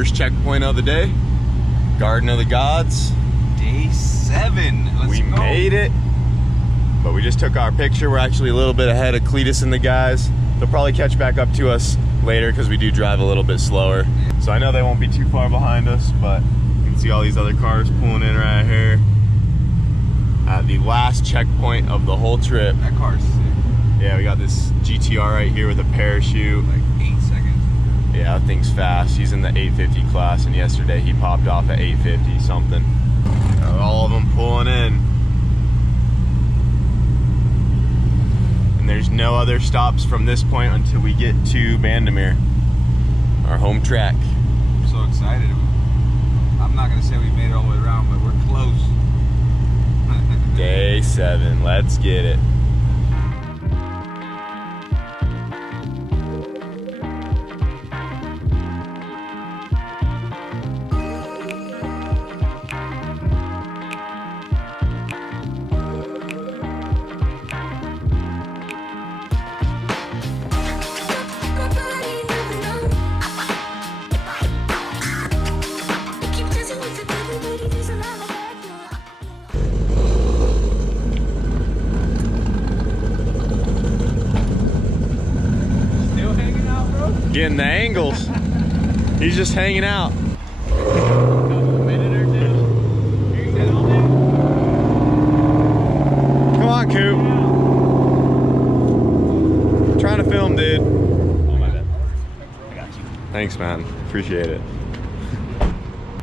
first checkpoint of the day, Garden of the Gods. Day 7. Let's We go. made it, but we just took our picture. We're actually a little bit ahead of Cletus and the guys. They'll probably catch back up to us later because we do drive a little bit slower. So I know they won't be too far behind us, but you can see all these other cars pulling in right here at the last checkpoint of the whole trip. That car's sick. Yeah, we got this GTR right here with a parachute. Like 8 seconds. Yeah, that thing's fast. He's in the 850 class, and yesterday he popped off at 850 something. All of them pulling in. And there's no other stops from this point until we get to Bandimere, our home track. I'm so excited. I'm not gonna say we made it all the way around, but we're close. Day 7, let's get it. Getting the angles. He's just hanging out. Come on, Coop. I'm trying to film, dude. Oh, my bad. I got you. Thanks, man. Appreciate it.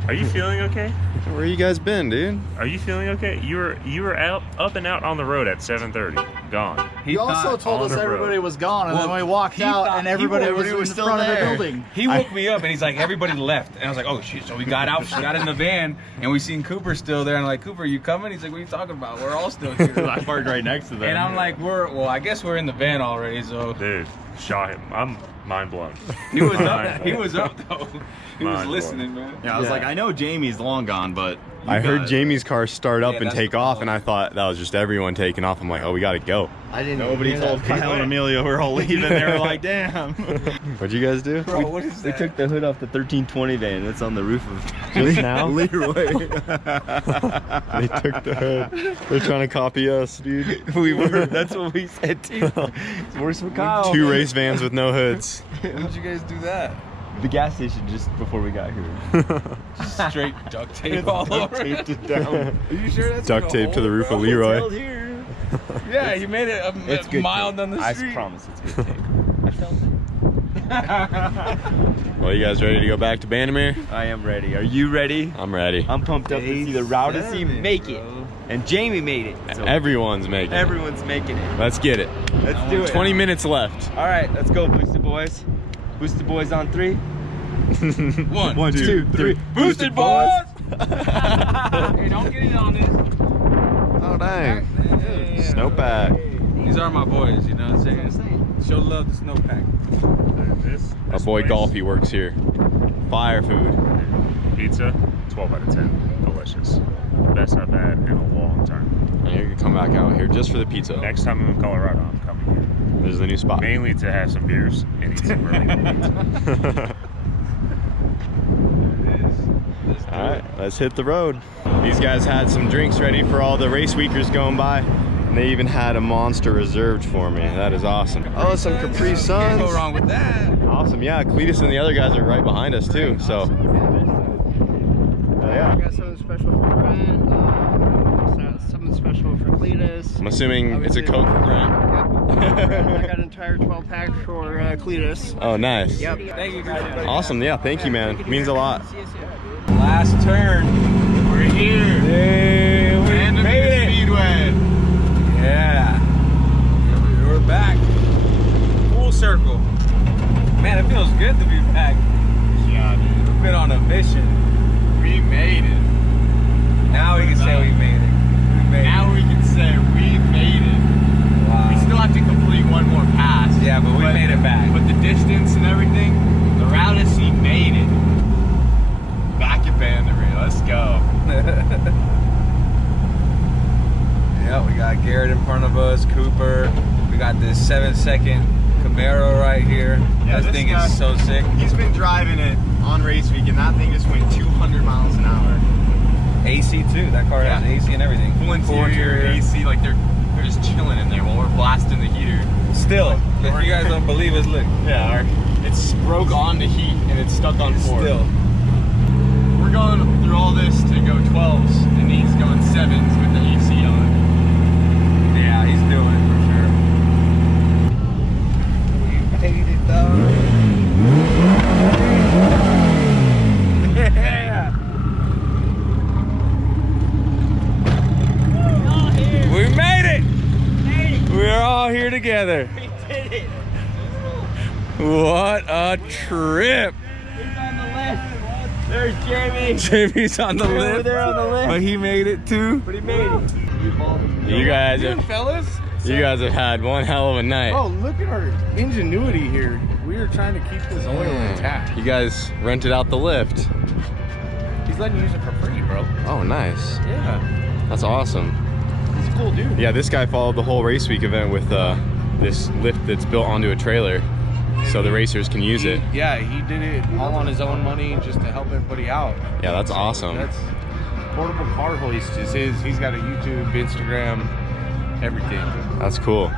Are you feeling okay? Where you guys been, dude? Are you feeling okay? You were out up and out on the road at 7:30. Gone. He also told us everybody was gone, and then we walked out and everybody was still in the building. He woke me up and he's like, everybody left. And I was like, oh shit. So we got out, got in the van, and we seen Cooper still there. And I'm like, Cooper, you coming? He's like, what are you talking about? We're all still here. I parked right next to them. And I'm like, well, I guess we're in the van already, so. Dude, shot him. I'm mind blown. He was up. He was up though. He was Mind listening, man. Yeah, I was like, I know Jamie's long gone, but I heard Jamie's car start up Yeah, and that's take the off, problem. and I thought that was just everyone taking off. I'm like, oh, we gotta go. I didn't. Nobody told Kyle and Amelia were all leaving. They were like, damn. What'd you guys do? Bro, what is They that? took the hood off the 1320 van. It's on the roof of Just now? Leroy. They took the hood. They're trying to copy us, dude. We were. That's what we said too. It's worse for Kyle. 2 race vans with no hoods. When did you guys do that? The gas station just before we got here. Straight duct tape all over. Taped it down. Are you sure that's Duct like a tape to the hole, roof bro? of Leroy. Held here. Yeah, he made it It's a good mile tape. down the I street. promise it's good tape. I felt it. Well, you guys ready to go back to Bandimere? I am ready. Are you ready? I'm ready. I'm pumped up to see the Rowdyssey make it. And Jamie made it. So Everyone's making it. everyone's making it. Let's get it. Let's do it. 20 minutes left. All right, let's go, Boosted Boys. Boosted Boys on 3. 1, 2, 3. Boosted boys! Hey, don't get in on this. Oh, dang. Hey. Snowpack. These are my boys, you know what I'm saying? Show love to Snowpack. Our boy Golfy works here. Fire food. Pizza, 12 out of 10. Delicious. Best I've had in a long time. And you're gonna come back out here just for the pizza. Next time I'm in Colorado, I'm coming here. This is the new spot. Mainly to have some beers and eat some really good pizza. All right, let's hit the road. These guys had some drinks ready for all the race weekers going by. And they even had a Monster reserved for me. That is awesome. Oh, some Capri Can't Suns. go wrong with that. Awesome, yeah. Cletus and the other guys are right behind us too. So, yeah. I got something special for Brent. Something special for Cletus. I'm assuming it's a Coke for Brent. I got an entire 12-pack for Cletus. Oh, nice. Yep. Thank you, guys. Awesome, yeah. Thank you, man. Means a lot. Last turn. We're here. Hey, we made it. Speedway. Yeah. We're back. Full circle. Man, it feels good to be back. Yeah, dude. We've been on a mission. We made it. Now we can say we made it. We made Now we can say we made it. Wow. We still have to complete one more pass. Yeah, but we made it back. But the distance and everything, the Rowdyssey made it. Back at Bandimere, let's go. Yeah, we got Garrett in front of us, Cooper. We got this 7-second Camaro right here. Yeah, that this thing guy- is so sick. He's been driving it on race weekend. and that thing just went 200 miles an hour. AC too. That car has AC and everything. Full interior, AC, like they're just chilling in there while we're blasting the heater. Still, if you guys don't believe us, look. Yeah, it's broke on the heat and it's stuck on 4. Still. We're going through all this to go 12s, and he's going 7s with the AC on. Yeah, he's doing it for sure. We made it though. Yeah. We made it. We're all here together. We did it. What a trip. He's on the left. There's Jamie. Jamie's on the Over lift. there on the left. But he made it too. But he made it. You guys fellas. have had one hell of a night. Oh, look at our ingenuity here. We are trying to keep this oil intact. You guys rented out the lift. He's letting you use it for free, bro. Oh, nice. Yeah. That's awesome. He's a cool dude. Yeah, this guy followed the whole race week event with this lift that's built onto a trailer, so the racers can use it. Yeah, he did it all on his own money just to help everybody out. Yeah, that's awesome. That's portable car hoist is his. He's got a YouTube, Instagram, everything. That's cool.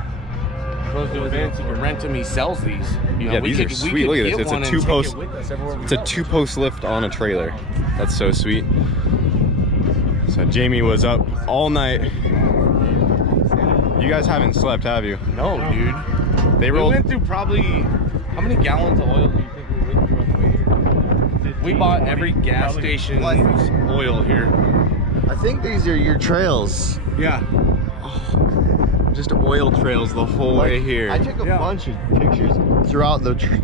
Goes to events, you can rent them. He sells these. You know, Yeah, we these are could- we sweet. could Look at get this. It's one a and take two-post. it with us everywhere we It's a go. 2-post lift on a trailer. That's so sweet. So Jamie was up all night. You guys haven't slept, have you? No, dude. They We rolled. went through probably, how many gallons of oil do you think we went through on the way here? We bought every gas station's oil here. I think these are your trails. Yeah. Just oil trails the whole way here. I took a bunch of pictures throughout the trail.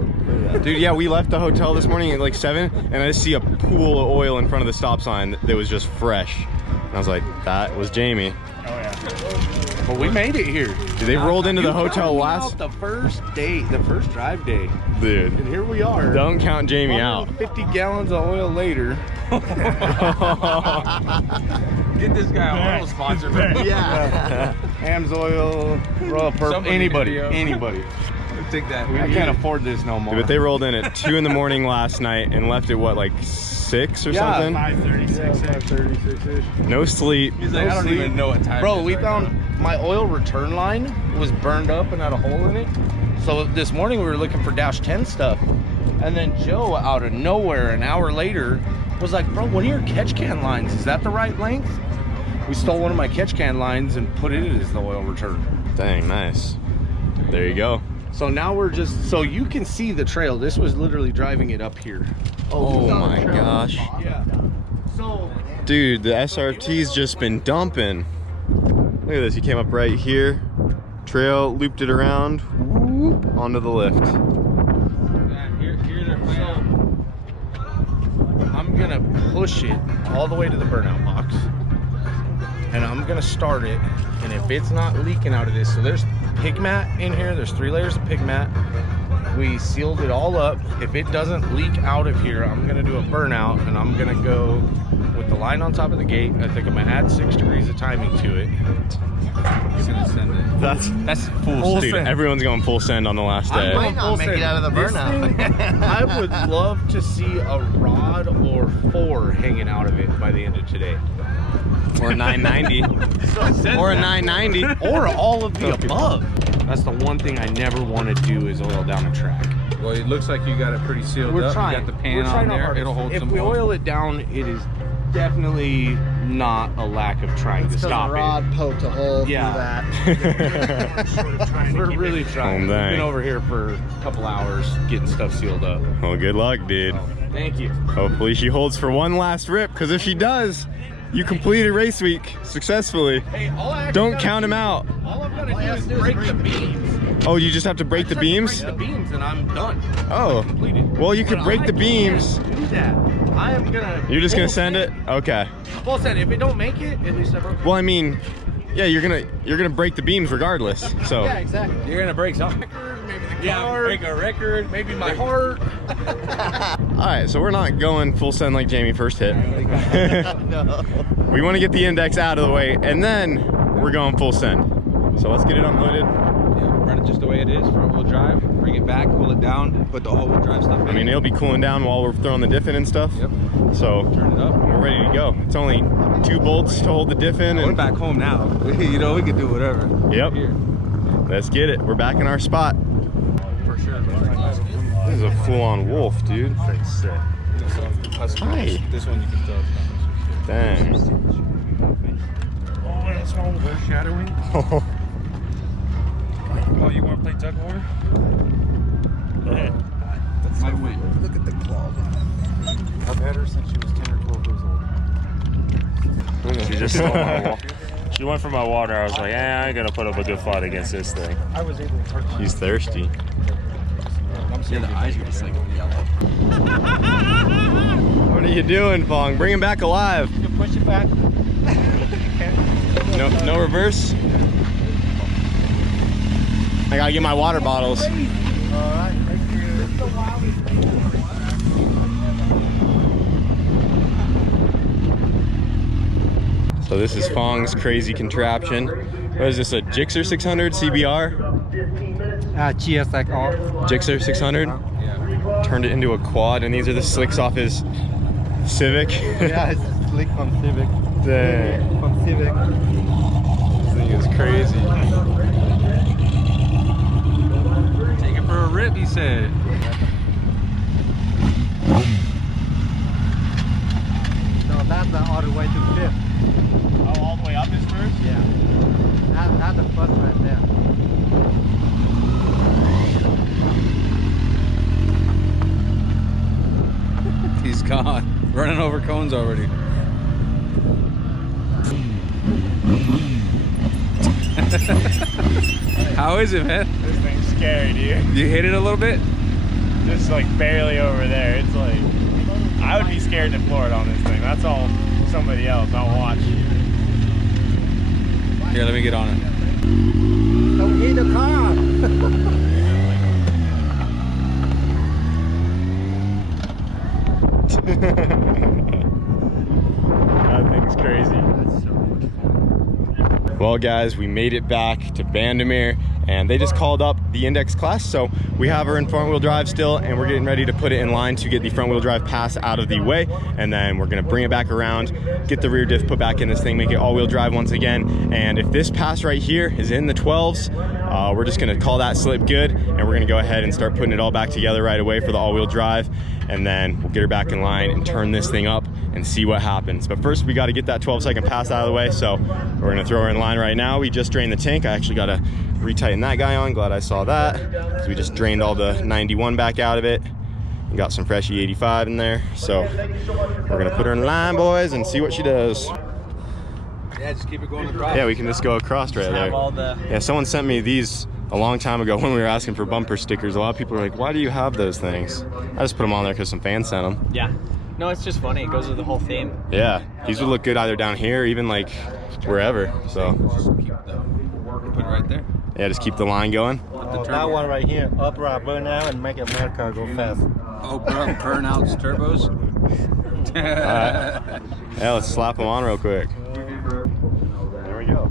Look at that. Dude, yeah, we left the hotel this morning at like 7, and I just see a pool of oil in front of the stop sign that was just fresh. And I was like, that was Jamie. But we made it here. Dude, they rolled into the You hotel found last. out the first day, the first drive day. Dude, And here we are. don't count Jamie out. 50 gallons of oil later. Get this guy a oil sponsor. Yeah. Hams Oil, Royal Purple, Somebody anybody, video. anybody. Take that. I can't afford this no more. But they rolled in at 2 in the morning last night and left at what, like 6 or something? 5:36-ish. No sleep. He's like, I don't even know what time. Bro, it is we right found my oil return line was burned up and had a hole in it. So this morning we were looking for dash 10 stuff. And then Joe, out of nowhere, an hour later, was like, bro, one of your catch can lines, is that the right length? We stole one of my catch can lines and put it as the oil return. Dang, nice. There you go. So now we're just, so you can see the trail. This was literally driving it up here. Oh my gosh. Yeah. So Dude, the SRT's just been dumping. Look at this, he came up right here, trail, looped it around, whoop, onto the lift. Here's our plan. I'm gonna push it all the way to the burnout box. And I'm gonna start it. And if it's not leaking out of this, so there's pig mat in here, there's 3 layers of pig mat. We sealed it all up. If it doesn't leak out of here, I'm gonna do a burnout and I'm gonna go with the line on top of the gate. I think I'm gonna add 6 degrees of timing to it. He's gonna send it. That's full send. Dude, everyone's going full send on the last I day. might not make it out of the This burnout. thing, I would love to see a rod or 4 hanging out of it by the end of today. Or a 990. Or a 990. Or all of the above. That's the one thing I never want to do is oil down a track. Well, it looks like you got it pretty sealed We're up. trying. You got the pan We're trying on our there. hardest. It'll hold if some we oil. oil it down, it is definitely not a lack of trying to stop Rod poked a hole Yeah. through that. it. We're really trying. Oh, We've dang. been over here for a couple hours getting stuff sealed up. Well, good luck, dude. Thank you. Hopefully she holds for one last rip, because if she does, you completed race week successfully. Hey, all I Don't gotta count do- them out. All I've got to do is break the beams. Oh, you just have to break the Just have to beams? Break the beams and I'm done. Oh. Completed. Well, you could But break I the beams. can't do that. I am gonna. You're just gonna full send it? Okay. Full send. If it don't make it, at least I broke it. Well, I mean, yeah, you're gonna break the beams regardless. So Yeah, exactly. You're gonna break something. Maybe the Yeah, car, break a record. maybe my heart. all right, so we're not going full send like Jamie first hit. No. We want to get the index out of the way, and then we're going full send. So let's get it unloaded. Yeah, run it just the way it is, front wheel drive. bring it back, cool it down, put the all-wheel drive stuff in. I mean, it'll be cooling down while we're throwing the diff in and stuff. Yep. So Turn it up. we're ready to go. It's only 2 bolts to hold the diff in. We're And back home now. You know, we can do whatever. Yep. Here. Let's get it. We're back in our spot. For sure. This is a full-on wolf, dude. Sick. Hi. This one you can tell. Dang. Oh, that's small foreshadowing. Oh, you want to play tug of war? Go ahead. That's my win. Look at the claws. I've had her since she was 10 or 12 years old. She just stole my water. She went for my water. I was like, I ain't gonna put up a good fight against this thing. I was able to touch He's thirsty. Yeah, the eyes are just like yellow. What are you doing, Fong? Bring him back alive. You push it back. No reverse. I gotta get my water bottles. All right, thank you. So this is Fong's crazy contraption. What is this, a Gixxer 600 CBR? GSXR. Gixxer 600? Yeah. Turned it into a quad, and these are the slicks off his Civic. Yeah, it's slick from Civic. Dang. From Civic. This thing is crazy. Take it for a rip, he said. No, that's all the way to fifth. Oh, all the way up is first? Yeah. That's the first right there. He's gone. Running over cones already. How is it, man? This thing's scary, dude. You hit it a little bit? Just like barely over there. It's like, I would be scared to floor it on this thing. That's all somebody else. I'll watch. Here, let me get on it. Don't hit the car. That thing's crazy. Well, guys, we made it back to Vandermeer, and they just called up the index class, so we have her in front wheel drive still, and we're getting ready to put it in line to get the front wheel drive pass out of the way, and then we're gonna bring it back around, get the rear diff put back in this thing, make it all wheel drive once again. And if this pass right here is in the 12s, we're just gonna call that slip good, and we're gonna go ahead and start putting it all back together right away for the all wheel drive, and then we'll get her back in line and turn this thing up and see what happens. But first we got to get that 12-second pass out of the way, so we're gonna throw her in line right now. We just drained the tank. I actually got to retighten that guy on. Glad I saw that. So we just drained all the 91 back out of it and got some fresh E85 in there. So we're gonna put her in line, boys, and see what she does. Yeah, just keep it going across. Yeah, we can just go across right there. Yeah, someone sent me these a long time ago when we were asking for bumper stickers. A lot of people are like, why do you have those things? I just put them on there because some fans sent them. Yeah. No, it's just funny. It goes with the whole theme. Yeah, these would look good either down here or even like wherever. So Keep the, put it right there. yeah, just keep the line going. That one right here, Opera burn out and make America go fast. Oh, burn out turbos. Yeah, let's slap them on real quick. There we go.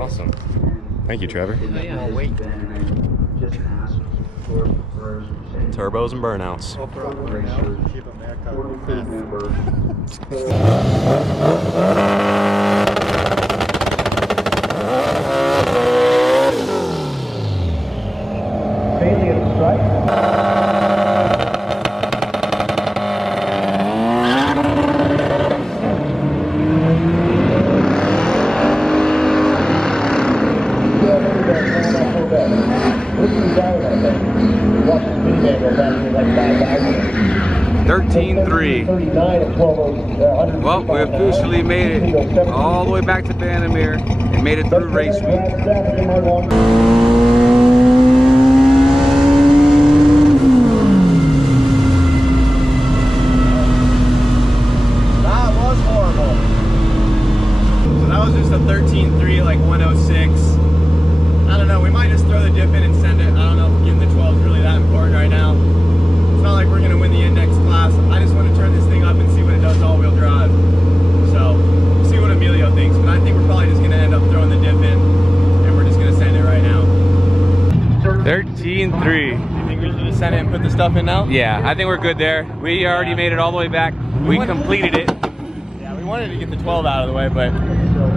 Awesome. Thank you, Trevor. Wait. Turbos and burnouts. Opera burn out, keep America go fast. Alien strike. 13-3. Well, we officially made it all the way back to Vandermeer and made it through race week. That was horrible. So that was just a 13.3, like 106. I don't know, we might just throw the dip in and send it. I don't know if getting the 12 is really that important right now. It's not like we're gonna win the index class. I just want to turn this thing up and see what it does all-wheel drive. So, we'll see what Emilio thinks, but I think we're probably just gonna end up throwing the dip in, and we're just gonna send it right now. 15-3. You think we should just send it and put the stuff in now? Yeah, I think we're good there. We already made it all the way back. We completed it. Yeah, we wanted to get the 12 out of the way, but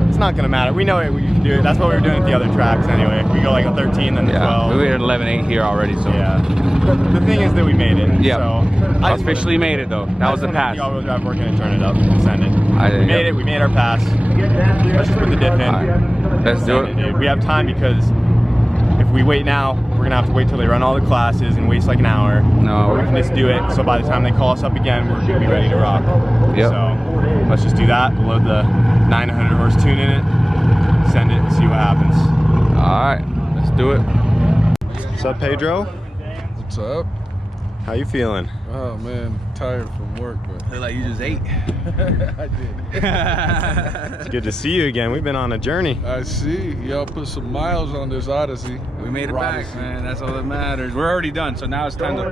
it's not gonna matter. We know we can do it. That's what we were doing at the other tracks anyway. We go like a 13, then the 12. We were at 11-8 here already, so. Yeah. The thing is that we made it. Yeah. So I Officially made it though. That was the pass. The all-wheel drive working and turn it up and send it. We made it. We made our pass. Let's just put the diff in. Right. Let's do it. Dude. We have time because if we wait now, we're gonna have to wait till they run all the classes and waste like an hour. No. Or we can just do it. So by the time they call us up again, we're gonna be ready to rock. Yep. So let's just do that. We'll load the 900 horse tune in it, send it, and see what happens. All right, let's do it. What's up, Pedro? What's up? How you feeling? Oh man, tired from work, but Feel like you just ate. I did. It's good to see you again. We've been on a journey. I see. Y'all put some miles on this Odyssey. We made it back, Rowdyssey. man. That's all that matters. We're already done, so now it's time to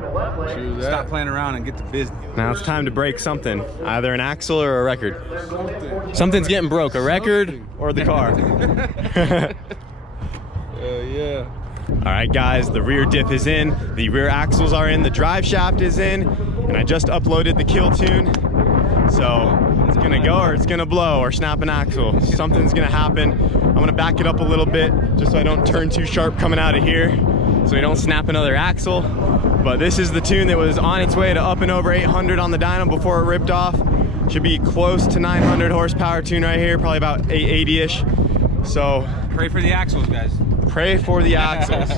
True that. stop playing around and get to business. Now it's time to break something, either an axle or a record. Something's getting broke, a record or the car. Yeah. All right, guys, the rear diff is in, the rear axles are in, the drive shaft is in, and I just uploaded the kill tune. So it's gonna go or it's gonna blow or snap an axle. Something's gonna happen. I'm gonna back it up a little bit just so I don't turn too sharp coming out of here, so we don't snap another axle. But this is the tune that was on its way to up and over 800 on the dyno before it ripped off. Should be close to 900 horsepower tune right here, probably about 880-ish. So Pray for the axles, guys. pray for the axles.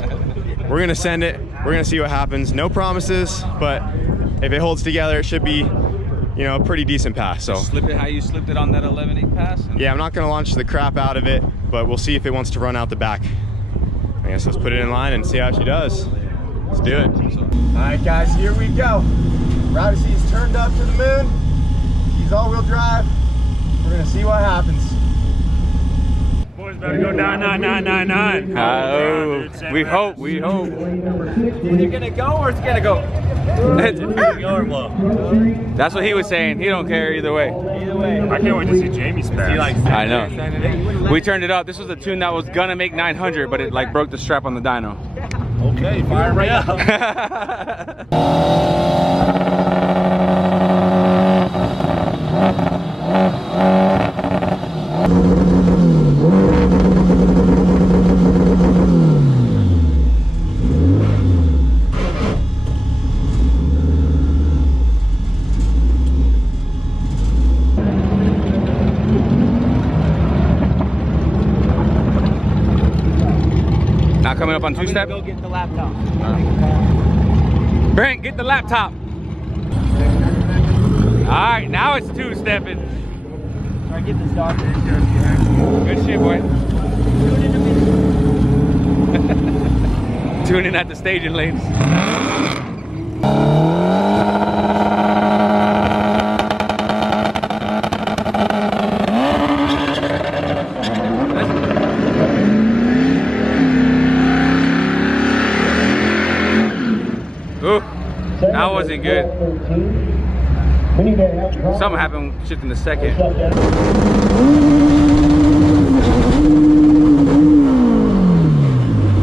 We're gonna send it. We're gonna see what happens. No promises, but if it holds together, it should be, you know, a pretty decent pass. So Slip it how you slipped it on that 11-8 pass. yeah, I'm not gonna launch the crap out of it, but we'll see if it wants to run out the back. I guess let's put it in line and see how she does. Let's do it. All right, guys, here we go. Rowdyssey's turned up to the moon. He's all-wheel drive. We're gonna see what happens. Boys better go 9999. Oh, we hope. Is it gonna go or it's gonna go? That's what he was saying. He don't care either way. I can't wait to see Jamie's pass. I know. We turned it up. This was a tune that was gonna make 900, but it like broke the strap on the dyno. Okay, fire right up. Not coming up on two-step. Go get the laptop. Brent, get the laptop. All right, now it's two-stepping. All right, get this dog. Good shit, boy. Tuning at the staging lanes. Ooh, that wasn't good. Something happened just in the second.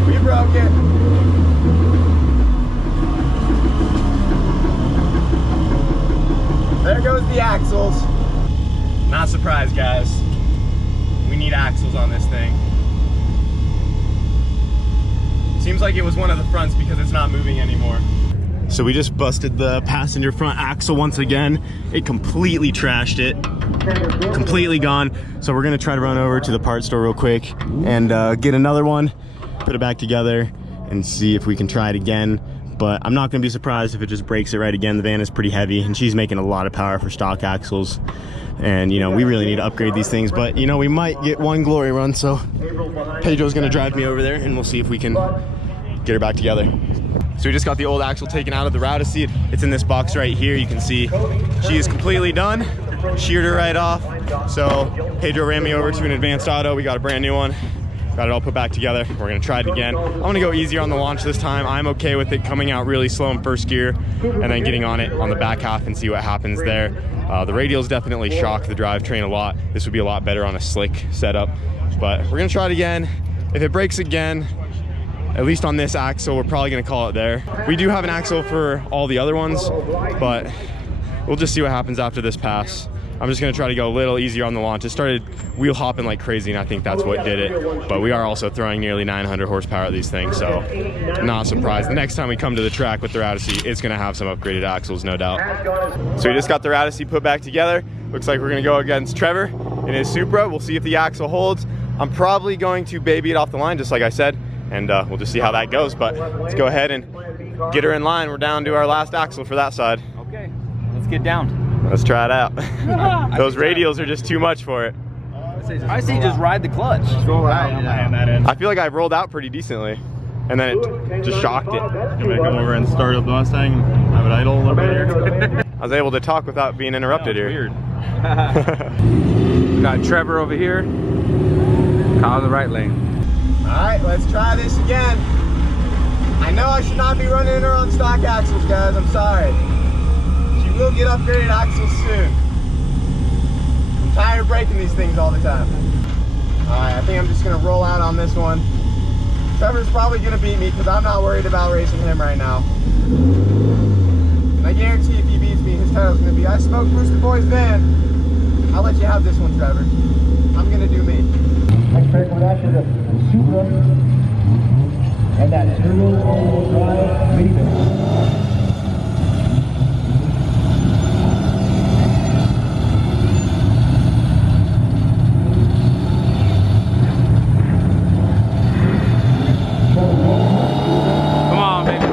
We broke it. There goes the axles. Not surprised, guys. We need axles on this thing. Seems like it was one of the fronts because it's not moving anymore. So we just busted the passenger front axle once again. It completely trashed it. Completely gone. So we're gonna try to run over to the parts store real quick and get another one, put it back together and see if we can try it again. But I'm not gonna be surprised if it just breaks it right again. The van is pretty heavy and she's making a lot of power for stock axles. And you know, we really need to upgrade these things, but you know, we might get one glory run. So Pedro's gonna drive me over there and we'll see if we can get her back together. So we just got the old axle taken out of the Rowdyssey. It's in this box right here. You can see she is completely done. Sheared her right off. So Pedro ran me over to an advanced auto. We got a brand new one. Got it all put back together. We're gonna try it again. I'm gonna go easier on the launch this time. I'm okay with it coming out really slow in first gear and then getting on it on the back half and see what happens there. The radials definitely shock the drivetrain a lot. This would be a lot better on a slick setup, but we're gonna try it again. If it breaks again, at least on this axle, we're probably gonna call it there. We do have an axle for all the other ones, but we'll just see what happens after this pass. I'm just gonna try to go a little easier on the launch. It started wheel hopping like crazy, and I think that's what did it. But we are also throwing nearly 900 horsepower at these things, so not surprised. The next time we come to the track with the Rowdyssey, it's gonna have some upgraded axles, no doubt. So we just got the Rowdyssey put back together. Looks like we're gonna go against Trevor in his Supra. We'll see if the axle holds. I'm probably going to baby it off the line, just like I said, and we'll just see how that goes. But let's go ahead and get her in line. We're down to our last axle for that side. Okay, let's get down. Let's try it out. Those radials are just too much for it. I say just ride the clutch. Roll out. I feel like I rolled out pretty decently, and then it just shocked it. You want me to come over and start up the Mustang and have it idle a little bit here? I was able to talk without being interrupted here. Weird. We got Trevor over here. Kyle in the right lane. All right, let's try this again. I know I should not be running her on stock axles, guys. I'm sorry. She will get upgraded axles soon. I'm tired of breaking these things all the time. All right, I think I'm just gonna roll out on this one. Trevor's probably gonna beat me because I'm not worried about racing him right now. And I guarantee if he beats me, his title's gonna be, I smoked Rooster Boy's van. I'll let you have this one, Trevor. I'm gonna do me. Next track we're after the Supra and that zero all-wheel drive minivan. Come on, baby.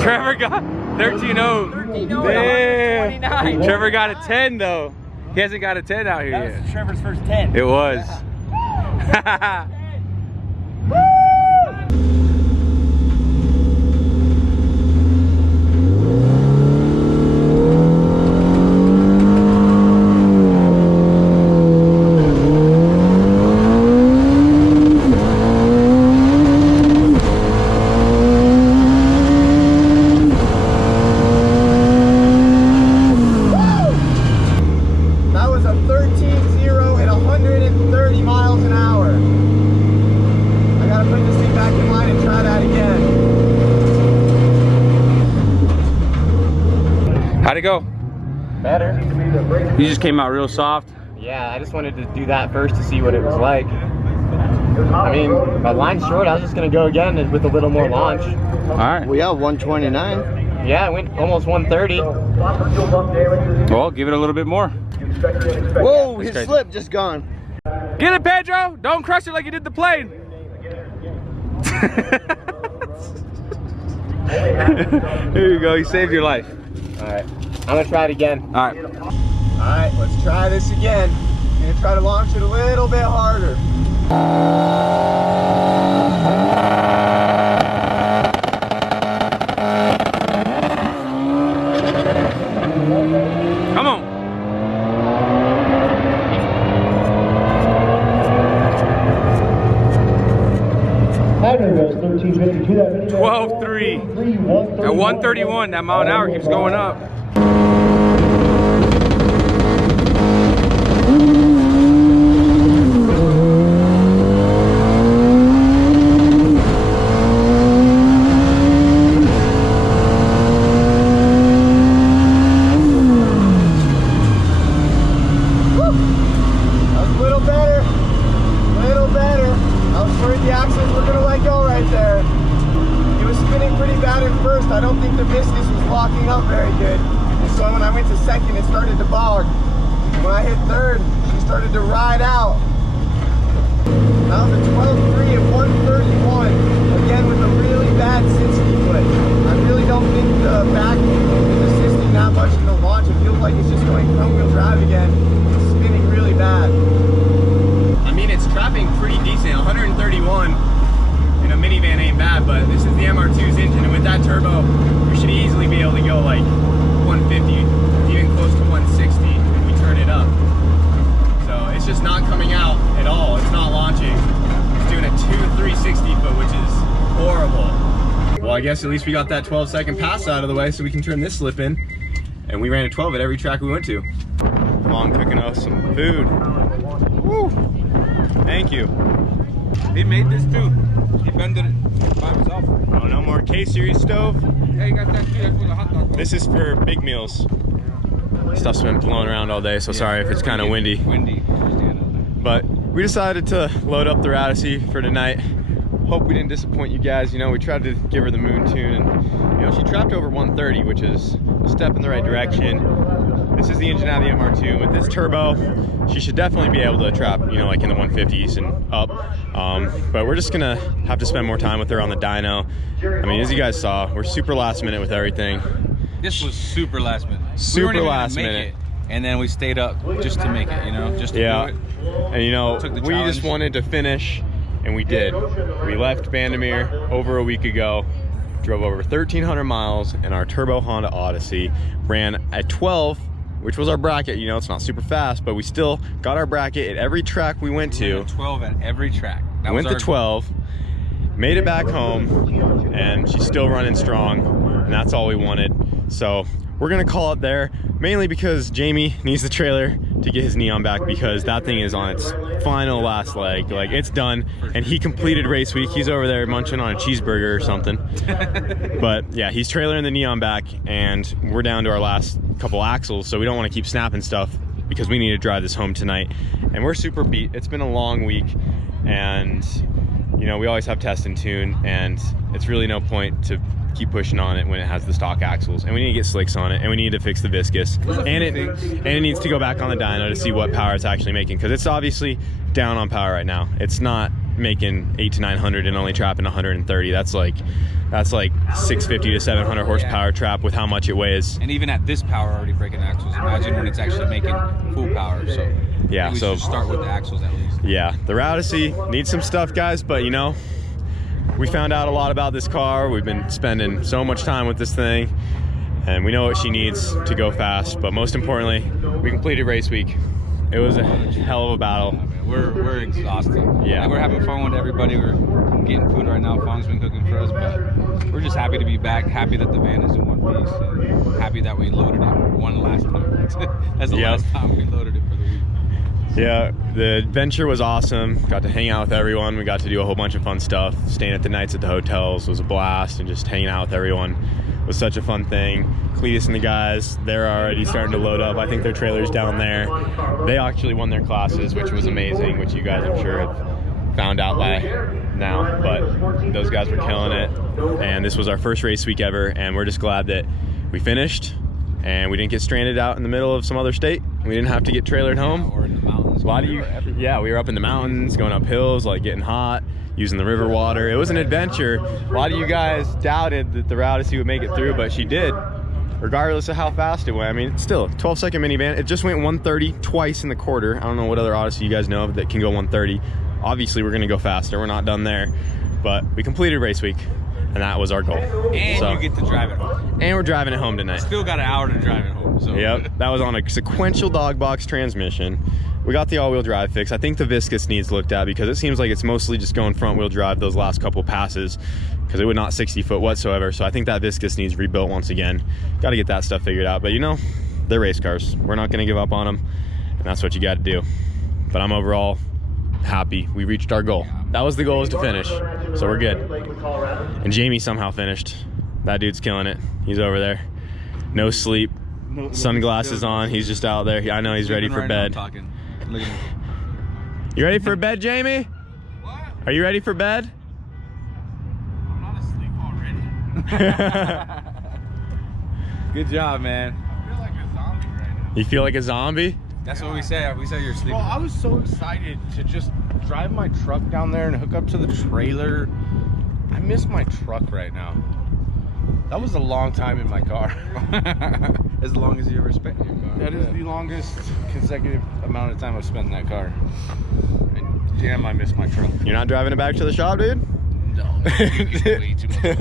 Trevor got 13-0. Damn. Trevor got a 10 though. He hasn't got a 10 out here yet. That was Trevor's first 10. It was. That was a 13-0 at 130 miles an hour. I gotta put this thing back in line and try that again. How'd it go? Better. You just came out real soft. Yeah, I just wanted to do that first to see what it was like. I mean, my line's short. I was just gonna go again with a little more launch. All right. We have 129. Yeah, I went almost 130. Well, give it a little bit more. Whoa, his slip just gone. Get it, Pedro. Don't crush it like you did the plane. Here you go. You saved your life. All right, I'm gonna try it again. All right. All right, let's try this again. I'm gonna try to launch it a little bit harder. Come on. Hagner goes 1352. That minivan 12-3. At 131, that mile an hour keeps going up. That was a little better. Little better. I was worried the axles were gonna let go right there. It was spinning pretty bad at first. I don't think the viscous was locking up very good. And so when I went to second, it started to bog. When I hit third, she started to ride out. That was a 12-3 at 131. Again with a really bad sit foot. I really don't think the back is assisting that much in the launch. It feels like it's just going front wheel drive again. It's spinning really bad. I mean, it's trapping pretty decent. 131 in a minivan ain't bad, but this is the MR2's engine, and with that turbo, we should easily be able to go like 150, even close to 160 if we turn it up. So it's just not coming out at all. It's not launching. It's doing a 2 360 foot, which is I guess at least we got that 12-second pass out of the way so we can turn this slip in. And we ran a 12 at every track we went to. Mom cooking us some food. Woo! Thank you. He made this too. He bended it by himself. Oh, no more K-Series stove. Yeah, you got that too. That's for the hot dog. This is for big meals. Stuff's been blowing around all day, so sorry if it's kind of windy. But we decided to load up the Rowdyssey for tonight. Hope we didn't disappoint you guys. You know, we tried to give her the moon tune, and you know, she trapped over 130, which is a step in the right direction. This is the engine out of the MR2. With this turbo, she should definitely be able to trap, you know, like in the 150s and up. But we're just gonna have to spend more time with her on the dyno. I mean, as you guys saw, we're super last minute with everything. This was super last minute. Super we weren't even last gonna make minute. It, and then we stayed up just to make it, you know, just to do it. And you know, Took the we just challenge. wanted to finish, and we did. We left Bandimere over a week ago, drove over 1,300 miles in our turbo Honda Odyssey, ran at 12, which was our bracket. You know, it's not super fast, but we still got our bracket at every track we went to. 12 at every track. That Went was to 12, made it back home, and she's still running strong, and that's all we wanted. So we're gonna call it there, mainly because Jamie needs the trailer to get his neon back, because that thing is on its final last leg. Like, it's done, and he completed race week. He's over there munching on a cheeseburger or something. But yeah, he's trailering the neon back, and we're down to our last couple axles, so we don't want to keep snapping stuff because we need to drive this home tonight. And we're super beat. It's been a long week, and you know, we always have test and tune, and it's really no point to keep pushing on it when it has the stock axles, and we need to get slicks on it, and we need to fix the viscous, and it needs to go back on the dyno to see what power it's actually making, because it's obviously down on power right now. It's not making 800 to 900 and only trapping 130. That's like 650 to 700 horsepower trap with how much it weighs. And even at this power, already breaking axles. Imagine when it's actually making full power. So yeah, we should start with the axles at least. Yeah, the Rowdyssey needs some stuff, guys, but you know, we found out a lot about this car. We've been spending so much time with this thing, and we know what she needs to go fast. But most importantly, we completed race week. It was a hell of a battle. I mean, we're exhausted. Yeah. Like, we're having fun with everybody. We're getting food right now. Fong's been cooking for us, but we're just happy to be back. Happy that the van is in one piece. And happy that we loaded it one last time. That's the last time we loaded it for the week. Yeah, the adventure was awesome. Got to hang out with everyone. We got to do a whole bunch of fun stuff. Staying at the nights at the hotels was a blast, and just hanging out with everyone was such a fun thing. Cletus and the guys, they're already starting to load up. I think their trailer's down there. They actually won their classes, which was amazing, which you guys I'm sure have found out by now. But those guys were killing it, and this was our first race week ever, and we're just glad that we finished and we didn't get stranded out in the middle of some other state. We didn't have to get trailered home. Or in the mountains. A lot of you, yeah, we were up in the mountains, going up hills, like getting hot, using the river water. It was an adventure. A lot of you guys doubted that the Rowdyssey would make it through, but she did, regardless of how fast it went. I mean, still, 12-second minivan. It just went 130 twice in the quarter. I don't know what other Odyssey you guys know of that can go 130. Obviously, we're gonna go faster. We're not done there, but we completed race week, and that was our goal. And so, you get to drive it home. And we're driving it home tonight. Still got an hour to drive it home. So. Yep, that was on a sequential dog box transmission. We got the all-wheel drive fix. I think the viscous needs looked at, because it seems like it's mostly just going front-wheel drive those last couple passes, because it would not 60 foot whatsoever. So I think that viscous needs rebuilt once again. Got to get that stuff figured out. But you know, they're race cars. We're not going to give up on them, and that's what you got to do. But I'm overall happy. We reached our goal. That was the goal, is to finish. So we're good. And Jamie somehow finished. That dude's killing it. He's over there. No sleep. Sunglasses on. He's just out there. I know he's ready for bed. Look at him. You ready for bed, Jamie? What? Are you ready for bed? I'm not asleep already. Good job, man. I feel like a zombie right now. You feel like a zombie? That's what we say. We say you're sleeping. Well, I was so excited to just drive my truck down there and hook up to the trailer. I miss my truck right now. That was a long time in my car. As long as you ever spent in your car. That is the longest consecutive amount of time I've spent in that car. And damn, I miss my truck. You're not driving it back to the shop, dude? No, way too much.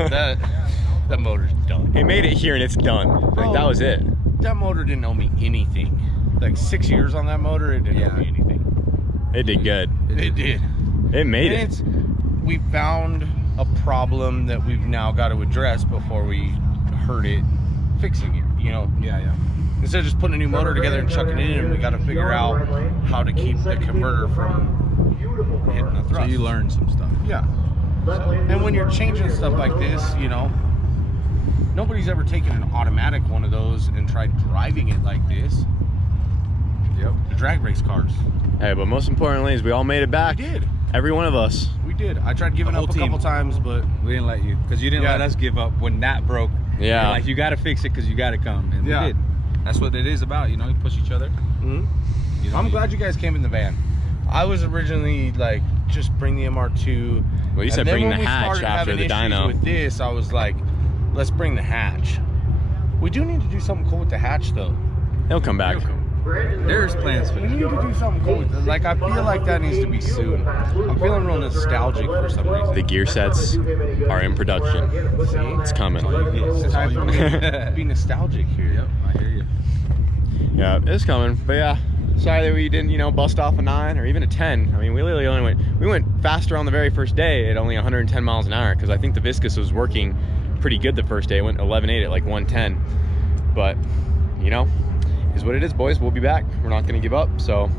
That motor's done. It made it here and it's done. Like, that was it. That motor didn't owe me anything. Like 6 years on that motor, it didn't owe me anything. It did good. It did. It made And it. we found a problem that we've now got to address before we hurt it fixing it, you know? Yeah. Instead of just putting a new motor together and chucking it in, we got to figure out how to keep the converter from hitting the So thrust. you learn some stuff. Yeah. And when you're changing stuff like this, you know, nobody's ever taken an automatic one of those and tried driving it like this. Yep. The drag race cars. Hey, but most importantly is we all made it back. We did. Every one of us. We did. I tried giving The up whole a couple team. times, but We didn't let you, because you didn't Yeah. let us give up when that broke. Yeah. You're like, you got to fix it because you got to come, and Yeah. we did. That's what it is about, you know. You push each other. mhm. You know, I'm glad you guys came in the van. I was originally like, just bring the MR2. Well, you said And then bring when the we hatch started after having the issues dyno. With this, I was like, let's bring the hatch. We do need to do something cool with the hatch, though. He'll come back. There's plans for We that. need to do something cool with it. Like, I feel like that needs to be soon. I'm feeling real nostalgic for some reason. The gear sets are in production. See? It's coming. That's all you get. Be nostalgic here. Yep, I hear you. Yeah, it's coming. But yeah, sorry that we didn't, you know, bust off a 9 or even a 10. I mean, we literally only went faster on the very first day at only 110 miles an hour because I think the viscous was working pretty good the first day. It went 11.8 at like 110. But, you know, is what it is, boys. We'll be back. We're not going to give up. So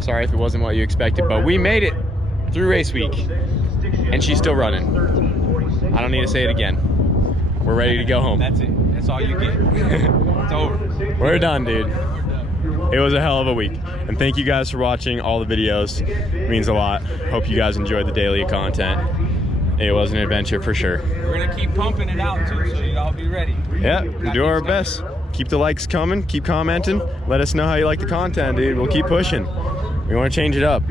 sorry if it wasn't what you expected, but we made it through race week and she's still running. I don't need to say it again. We're ready to go home. That's it. That's all you get. It's over. We're done, dude. It was a hell of a week. And thank you guys for watching all the videos. It means a lot. Hope you guys enjoyed the daily content. It was an adventure for sure. We're going to keep pumping it out, too, so y'all be ready. Yeah, we do our best. Keep the likes coming. Keep commenting. Let us know how you like the content, dude. We'll keep pushing. We want to change it up.